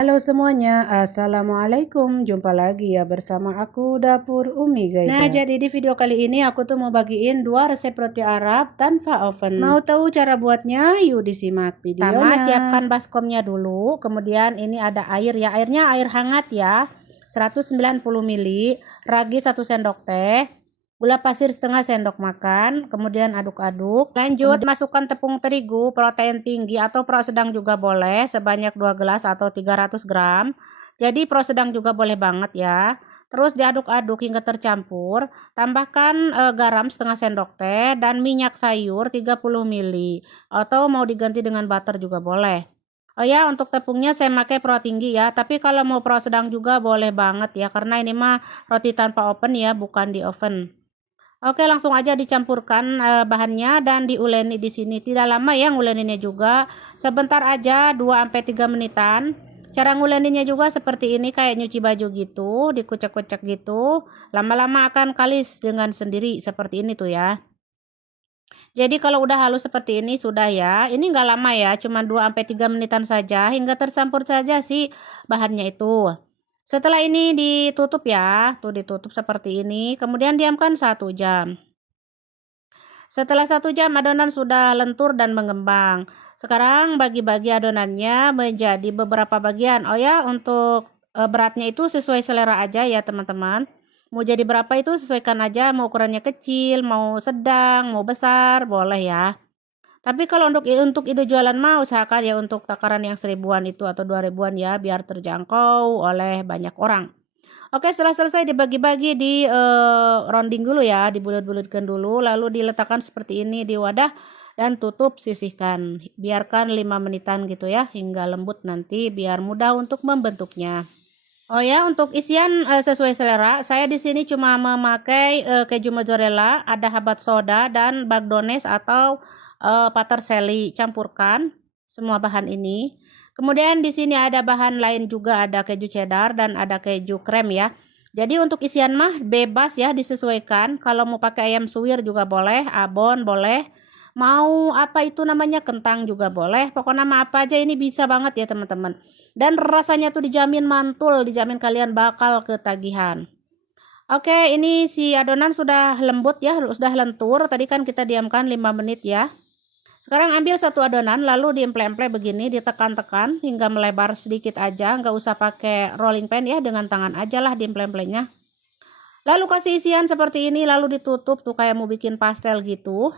Halo semuanya, Assalamualaikum. Jumpa lagi ya bersama aku Dapur Umi Nah, Gaida. jadi di video kali ini aku tuh mau bagiin 2 resep roti Arab tanpa oven. Mau tahu cara buatnya? Yuk disimak Pertama, videonya. siapkan baskomnya dulu. Kemudian ini ada air ya. Airnya air hangat ya. 190 ml, ragi 1 sendok teh, gula pasir setengah sendok makan, kemudian aduk-aduk. Lanjut, masukkan tepung terigu protein tinggi atau pro sedang juga boleh sebanyak 2 gelas atau 300 gram. Jadi pro sedang juga boleh banget ya. Terus diaduk-aduk hingga tercampur. Tambahkan garam setengah sendok teh dan minyak sayur 30 ml atau mau diganti dengan butter juga boleh. Oh ya, untuk tepungnya saya pakai pro tinggi ya, tapi kalau mau pro sedang juga boleh banget ya, karena ini mah roti tanpa oven ya, bukan di oven. Oke, langsung aja dicampurkan bahannya dan diuleni di sini. Tidak lama ya nguleninnya juga, sebentar aja 2 sampai 3 menitan. Cara nguleninnya juga seperti ini, kayak nyuci baju gitu, dikucek-kucek gitu. Lama-lama akan kalis dengan sendiri seperti ini tuh ya. Jadi kalau udah halus seperti ini sudah ya. Ini nggak lama ya, cuma 2 sampai 3 menitan saja hingga tercampur saja sih bahannya itu. Setelah ini ditutup ya, tuh ditutup seperti ini. Kemudian diamkan 1 jam. Setelah 1 jam adonan sudah lentur dan mengembang. Sekarang bagi-bagi adonannya menjadi beberapa bagian. Oh ya, untuk beratnya itu sesuai selera aja ya teman-teman. Mau jadi berapa itu sesuaikan aja, mau ukurannya kecil, mau sedang, mau besar, boleh ya. Tapi kalau untuk ide jualan mah usahakan ya untuk takaran yang 1000-an itu atau 2000-an ya, biar terjangkau oleh banyak orang. Oke, setelah selesai dibagi-bagi di rounding dulu ya, dibulut-bulutkan dulu, lalu diletakkan seperti ini di wadah dan tutup, sisihkan. Biarkan 5 menitan gitu ya, hingga lembut nanti biar mudah untuk membentuknya. Oh ya, untuk isian sesuai selera, saya di sini cuma memakai keju mozzarella, ada habat soda dan bagdones atau paterselli. Campurkan semua bahan ini. Kemudian di sini ada bahan lain juga, ada keju cheddar dan ada keju krem ya. Jadi untuk isian mah bebas ya, disesuaikan. Kalau mau pakai ayam suwir juga boleh, abon boleh. Mau apa itu namanya kentang juga boleh. Pokoknya mah apa aja ini bisa banget ya teman-teman. Dan rasanya tuh dijamin mantul, dijamin kalian bakal ketagihan. Oke, ini si adonan sudah lembut ya, sudah lentur. Tadi kan kita diamkan 5 menit ya. Sekarang ambil satu adonan lalu diemple-emple begini, ditekan-tekan hingga melebar sedikit aja, nggak usah pakai rolling pin ya, dengan tangan aja lah diemple-emplenya. Lalu kasih isian seperti ini, lalu ditutup tuh kayak mau bikin pastel gitu.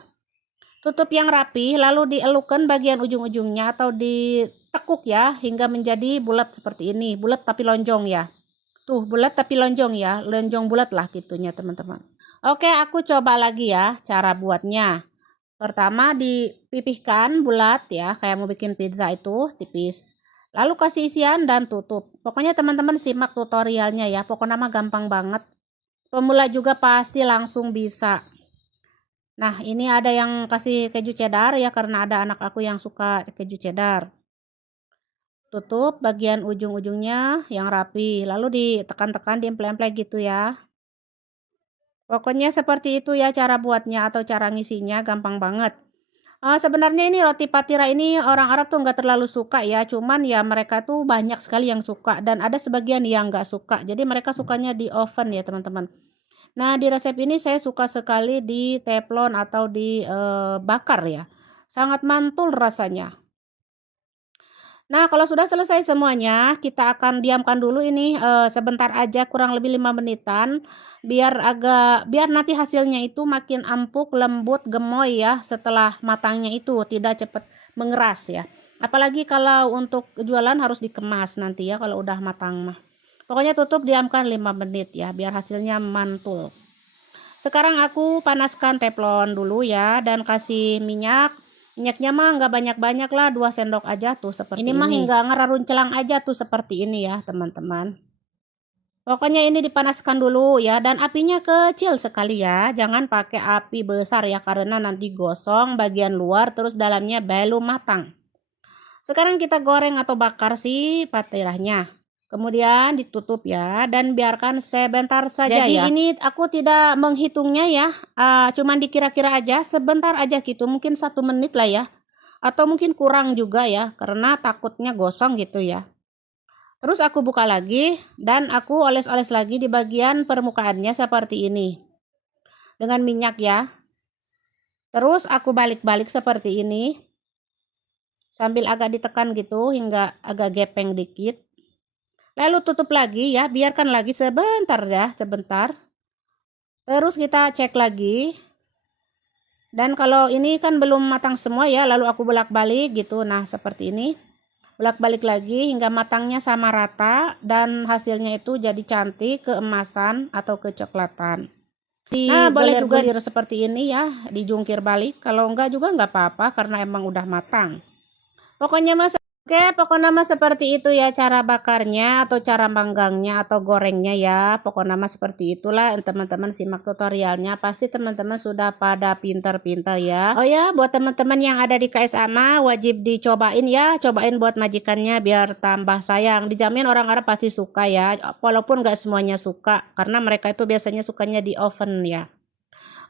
Tutup yang rapi, lalu dielukkan bagian ujung-ujungnya atau ditekuk ya, hingga menjadi bulat seperti ini, bulat tapi lonjong ya. Tuh, bulat tapi lonjong ya, lonjong bulat lah gitunya teman-teman. Oke, aku coba lagi ya cara buatnya. Pertama dipipihkan bulat ya, kayak mau bikin pizza itu tipis. Lalu kasih isian dan tutup. Pokoknya teman-teman simak tutorialnya ya, pokoknya mah gampang banget. Pemula juga pasti langsung bisa. Nah, ini ada yang kasih keju cheddar ya, karena ada anak aku yang suka keju cheddar. Tutup bagian ujung-ujungnya yang rapi, lalu ditekan-tekan, diemple-emple gitu ya. Pokoknya seperti itu ya cara buatnya atau cara ngisinya, gampang banget. Sebenarnya ini roti patira ini orang Arab tuh nggak terlalu suka ya, cuman ya mereka tuh banyak sekali yang suka dan ada sebagian yang nggak suka. Jadi mereka sukanya di oven ya teman-teman. Nah, di resep ini saya suka sekali di teflon atau di bakar ya. Sangat mantul rasanya. Nah, kalau sudah selesai semuanya, kita akan diamkan dulu ini sebentar aja, kurang lebih 5 menitan, biar nanti hasilnya itu makin empuk, lembut, gemoy ya setelah matangnya itu, tidak cepat mengeras ya. Apalagi kalau untuk jualan harus dikemas nanti ya kalau udah matang mah. Pokoknya tutup, diamkan 5 menit ya biar hasilnya mantul. Sekarang aku panaskan teflon dulu ya dan kasih minyak. Minyaknya mah nggak banyak-banyak lah, 2 sendok aja tuh seperti ini. Ini mah hingga ngeraruncelang aja tuh seperti ini ya teman-teman. Pokoknya ini dipanaskan dulu ya, dan apinya kecil sekali ya. Jangan pakai api besar ya, karena nanti gosong bagian luar terus dalamnya belum matang. Sekarang kita goreng atau bakar si patirahnya. Kemudian ditutup ya dan biarkan sebentar saja. Jadi ya, ini aku tidak menghitungnya ya, cuman dikira-kira aja, sebentar aja gitu, mungkin 1 menit lah ya, atau mungkin kurang juga ya, karena takutnya gosong gitu ya. Terus aku buka lagi dan aku oles-oles lagi di bagian permukaannya seperti ini dengan minyak ya. Terus aku balik-balik seperti ini sambil agak ditekan gitu hingga agak gepeng dikit. Lalu tutup lagi ya, biarkan lagi sebentar ya, sebentar. Terus kita cek lagi. Dan kalau ini kan belum matang semua ya, lalu aku bolak-balik gitu. Nah, seperti ini. Bolak-balik lagi hingga matangnya sama rata dan hasilnya itu jadi cantik keemasan atau kecoklatan. Nah, boleh juga seperti ini ya, dijungkir balik. Kalau enggak juga enggak apa-apa karena emang udah matang. Pokoknya pokoknya seperti itu ya cara bakarnya atau cara manggangnya atau gorengnya ya. Pokoknya seperti itulah, teman-teman simak tutorialnya. Pasti teman-teman sudah pada pintar-pintar ya. Oh ya, buat teman-teman yang ada di KSA wajib dicobain ya. Cobain buat majikannya biar tambah sayang. Dijamin orang Arab pasti suka ya. Walaupun gak semuanya suka karena mereka itu biasanya sukanya di oven ya.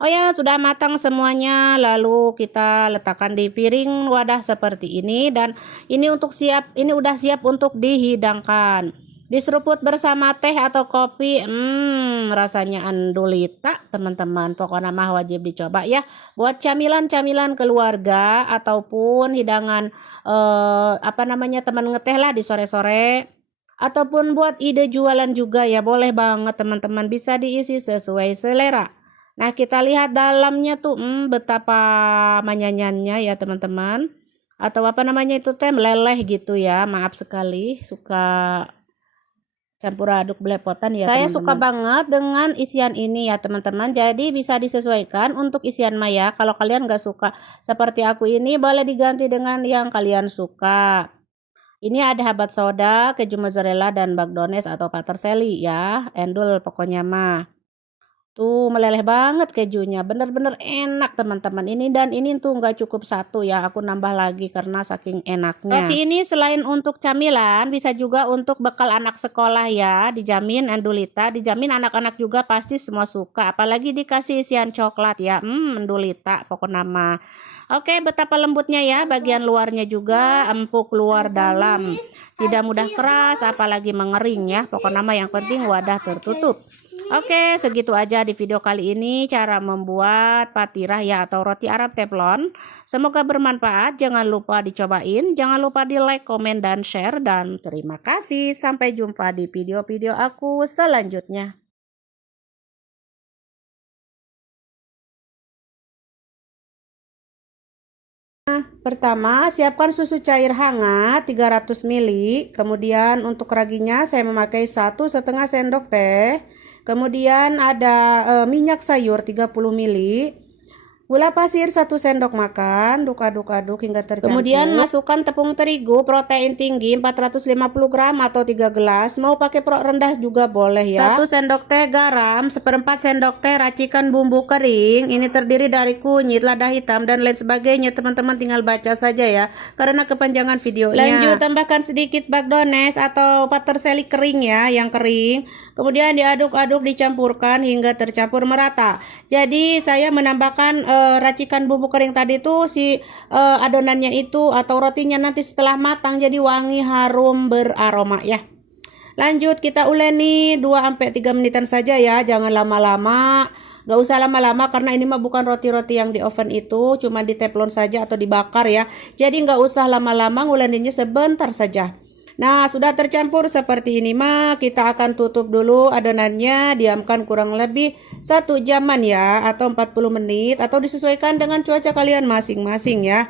Oh ya, sudah matang semuanya. Lalu kita letakkan di piring wadah seperti ini dan ini udah siap untuk dihidangkan. Diseruput bersama teh atau kopi. Rasanya andulita, teman-teman. Pokoknya wajib dicoba ya. Buat camilan-camilan keluarga ataupun hidangan teman ngeteh lah di sore-sore. Ataupun buat ide jualan juga ya, boleh banget teman-teman, bisa diisi sesuai selera. Nah, kita lihat dalamnya tuh betapa manyanyannya ya teman-teman. Atau itu teh meleleh gitu ya. Maaf sekali suka campur aduk belepotan ya teman-teman. Saya suka banget dengan isian ini ya teman-teman. Jadi bisa disesuaikan untuk isian maya. Kalau kalian gak suka seperti aku ini, boleh diganti dengan yang kalian suka. Ini ada habat soda, keju mozzarella dan bagdones atau paterseli ya. Endul pokoknya mah. Tuh meleleh banget kejunya, bener-bener enak teman-teman. Ini tuh nggak cukup satu ya, aku nambah lagi karena saking enaknya. Roti ini selain untuk camilan bisa juga untuk bekal anak sekolah ya. Dijamin andulita, dijamin anak-anak juga pasti semua suka. Apalagi dikasih isian coklat ya, andulita pokoknya nama. Oke, betapa lembutnya ya, bagian luarnya juga empuk luar dalam. Tidak mudah keras apalagi mengering ya. Pokoknya nama yang penting wadah tertutup. Oke, segitu aja di video kali ini cara membuat patirah ya atau roti Arab teflon. Semoga bermanfaat. Jangan lupa dicobain, jangan lupa di like, komen, dan share. Dan terima kasih. Sampai jumpa di video-video aku selanjutnya. Pertama, siapkan susu cair hangat 300 ml. Kemudian untuk raginya saya memakai 1,5 sendok teh. Kemudian ada minyak sayur 30 ml. Gula pasir 1 sendok makan, aduk-aduk hingga tercampur. Kemudian masukkan tepung terigu protein tinggi 450 gram atau 3 gelas. Mau pakai pro rendah juga boleh ya. 1 sendok teh garam, 1/4 sendok teh racikan bumbu kering. Ini terdiri dari kunyit, lada hitam dan lain sebagainya. Teman-teman tinggal baca saja ya, karena kepanjangan videonya. Lanjut tambahkan sedikit bagdones atau paterseli kering ya, yang kering. Kemudian diaduk-aduk, dicampurkan hingga tercampur merata. Jadi saya menambahkan racikan bumbu kering tadi tuh adonannya itu atau rotinya nanti setelah matang jadi wangi, harum, beraroma ya. Lanjut kita uleni 2-3 menitan saja ya, jangan lama-lama. Gak usah lama-lama karena ini mah bukan roti-roti yang di oven itu, cuma di teflon saja atau dibakar ya. Jadi gak usah lama-lama, nguleninya sebentar saja. Nah, sudah tercampur seperti ini mah, kita akan tutup dulu adonannya, diamkan kurang lebih 1 jaman ya, atau 40 menit, atau disesuaikan dengan cuaca kalian masing-masing ya.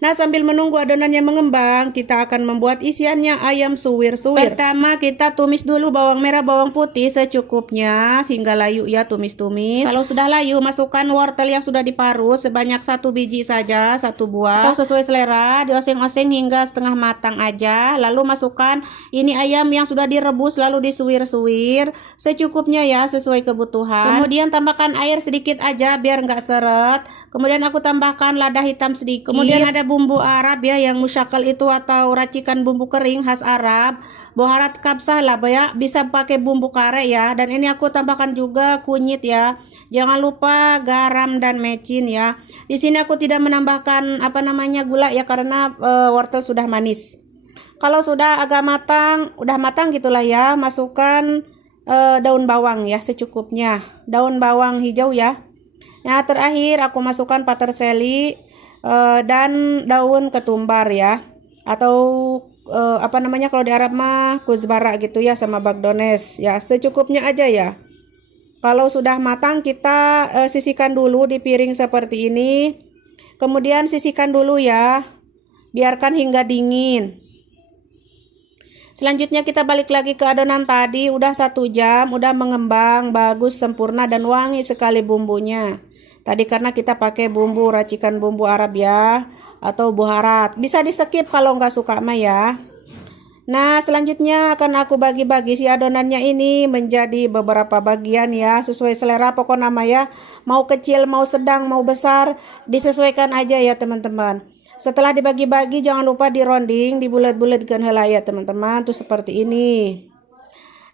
Nah, sambil menunggu adonannya mengembang, kita akan membuat isiannya ayam suwir-suwir. Pertama, kita tumis dulu bawang merah, bawang putih secukupnya hingga layu ya, tumis-tumis. Kalau sudah layu, masukkan wortel yang sudah diparut sebanyak 1 biji saja, 1 buah. Atau sesuai selera, dioseng-oseng hingga setengah matang aja. Lalu masukkan ini ayam yang sudah direbus lalu disuwir-suwir secukupnya ya, sesuai kebutuhan. Kemudian tambahkan air sedikit aja biar nggak seret. Kemudian aku tambahkan lada hitam sedikit. Kemudian ada bumbu Arab ya, yang musyakal itu atau racikan bumbu kering khas Arab. Baharat kabsah lah ya, bisa pakai bumbu kare ya. Dan ini aku tambahkan juga kunyit ya. Jangan lupa garam dan mecin ya. Di sini aku tidak menambahkan gula ya, karena wortel sudah manis. Kalau sudah agak matang, udah matang gitulah ya, masukkan daun bawang ya secukupnya. Daun bawang hijau ya. Nah, terakhir aku masukkan peterseli dan daun ketumbar ya. Atau apa namanya kalau di Arab mah kuzbara gitu ya, sama bagdones ya, secukupnya aja ya. Kalau sudah matang kita sisihkan dulu di piring seperti ini. Kemudian sisihkan dulu ya. Biarkan hingga dingin. Selanjutnya kita balik lagi ke adonan tadi, udah 1 jam, udah mengembang, bagus, sempurna dan wangi sekali bumbunya. Tadi karena kita pakai bumbu racikan bumbu Arab ya, atau buharat. Bisa di skip kalau nggak suka mah ya. Nah, selanjutnya akan aku bagi-bagi si adonannya ini menjadi beberapa bagian ya, sesuai selera pokoknya mah ya. Mau kecil, mau sedang, mau besar, disesuaikan aja ya teman-teman. Setelah dibagi-bagi jangan lupa dironding, dibulat-bulatkan heula ya teman-teman, tuh seperti ini.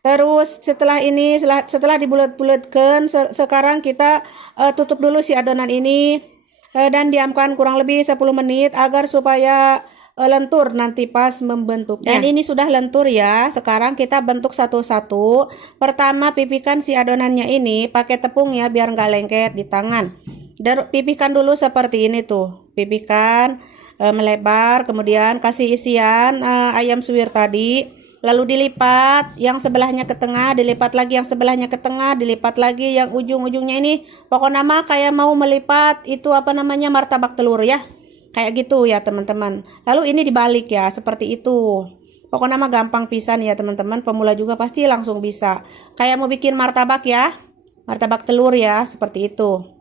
Terus setelah ini setelah dibulat-bulatkan, sekarang kita tutup dulu si adonan ini dan diamkan kurang lebih 10 menit agar supaya lentur nanti pas membentuknya. Dan ini sudah lentur ya. Sekarang kita bentuk satu-satu. Pertama pipihkan si adonannya ini pakai tepung ya biar nggak lengket di tangan. Dan pipihkan dulu seperti ini tuh. Pipihkan melebar, kemudian kasih isian ayam suwir tadi, lalu dilipat yang sebelahnya ke tengah, dilipat lagi yang sebelahnya ke tengah, dilipat lagi yang ujung-ujungnya ini. Pokoknya mah kayak mau melipat itu apa namanya martabak telur ya, kayak gitu ya teman-teman. Lalu ini dibalik ya seperti itu. Pokoknya mah gampang pisan ya teman-teman, pemula juga pasti langsung bisa. Kayak mau bikin martabak ya, martabak telur ya, seperti itu.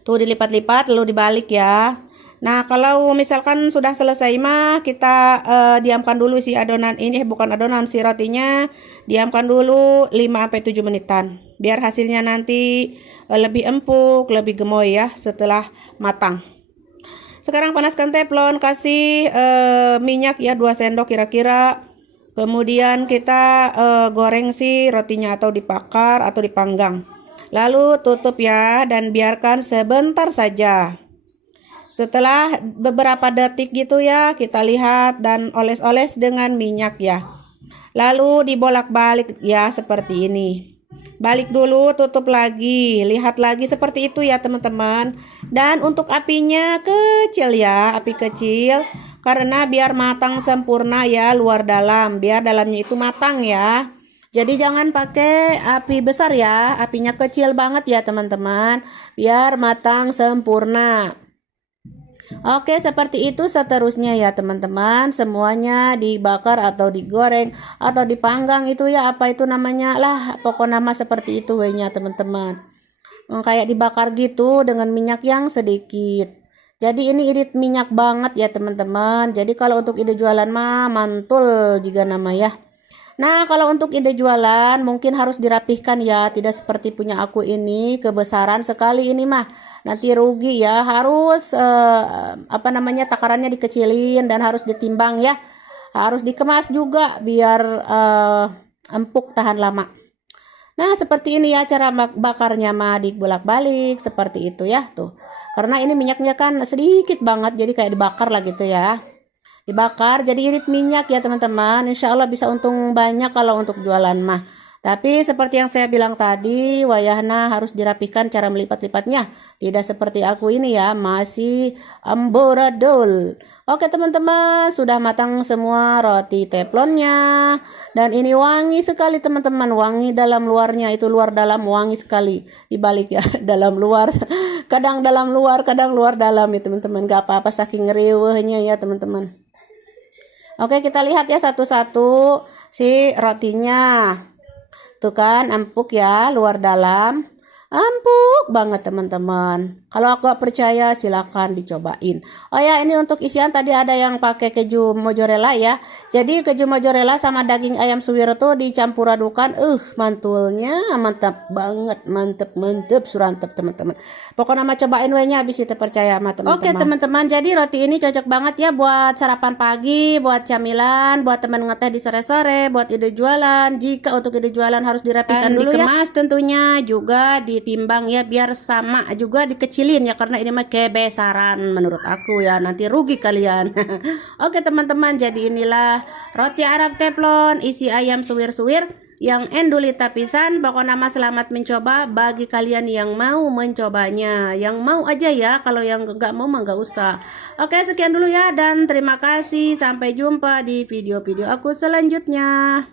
Tuh dilipat-lipat lalu dibalik ya. Nah, kalau misalkan sudah selesai mah kita diamkan dulu si adonan ini, bukan adonan, si rotinya diamkan dulu 5-7 menitan. Biar hasilnya nanti lebih empuk, lebih gemoy ya setelah matang. Sekarang panaskan teflon, kasih minyak ya 2 sendok kira-kira. Kemudian kita goreng si rotinya atau dibakar atau dipanggang. Lalu tutup ya dan biarkan sebentar saja. Setelah beberapa detik gitu ya, kita lihat dan oles-oles dengan minyak ya. Lalu dibolak-balik ya seperti ini. Balik dulu, tutup lagi, lihat lagi seperti itu ya teman-teman. Dan untuk apinya kecil ya, api kecil. Karena biar matang sempurna ya luar dalam, biar dalamnya itu matang ya. Jadi jangan pakai api besar ya, apinya kecil banget ya teman-teman. Biar matang sempurna. Oke, seperti itu seterusnya ya teman-teman. Semuanya dibakar atau digoreng atau dipanggang itu ya, apa itu namanya lah, pokok nama seperti itu wehnya teman-teman. Kayak dibakar gitu dengan minyak yang sedikit. Jadi ini irit minyak banget ya teman-teman. Jadi kalau untuk ide jualan mah mantul juga nama ya. Nah, kalau untuk ide jualan mungkin harus dirapihkan ya, tidak seperti punya aku ini kebesaran sekali ini mah. Nanti rugi ya, harus apa namanya takarannya dikecilin dan harus ditimbang ya. Harus dikemas juga biar empuk tahan lama. Nah, seperti ini ya cara bakarnya mah, dibolak-balik seperti itu ya tuh. Karena ini minyaknya kan sedikit banget jadi kayak dibakar lah gitu ya. Dibakar jadi irit minyak ya teman-teman. Insya Allah bisa untung banyak kalau untuk jualan mah. Tapi seperti yang saya bilang tadi, wayahna harus dirapikan cara melipat-lipatnya. Tidak seperti aku ini ya, masih amburadul. Oke teman-teman, sudah matang semua roti teflonnya. Dan ini wangi sekali teman-teman, wangi dalam luarnya, itu luar dalam wangi sekali. Dibalik ya, dalam luar. Kadang dalam luar, kadang luar dalam ya teman-teman. Gak apa-apa saking riwehnya ya teman-teman. Oke, kita lihat ya satu-satu si rotinya. Tuh kan empuk ya, luar dalam. Empuk banget teman-teman. Kalau aku gak percaya silahkan dicobain. Oh ya, ini untuk isian tadi ada yang pakai keju mozzarella ya. Jadi keju mozzarella sama daging ayam suwir tuh dicampur adukan. Mantulnya mantap banget, mantep surantep teman-teman. Pokoknya mah cobain wehnya habis itu percaya sama teman-teman. Oke teman-teman, jadi roti ini cocok banget ya buat sarapan pagi, buat camilan, buat teman ngeteh di sore-sore, buat ide jualan. Jika untuk ide jualan harus dirapikan dulu ya. Dikemas tentunya juga di ditimbang ya, biar sama juga dikecilin ya, karena ini mah kebesaran menurut aku ya, nanti rugi kalian. Oke teman-teman, jadi inilah roti Arab teflon isi ayam suwir-suwir yang enduli tapisan. Pokoknya nama selamat mencoba bagi kalian yang mau mencobanya, yang mau aja ya, kalau yang nggak mau mah nggak usah. Oke, sekian dulu ya, dan terima kasih, sampai jumpa di video-video aku selanjutnya.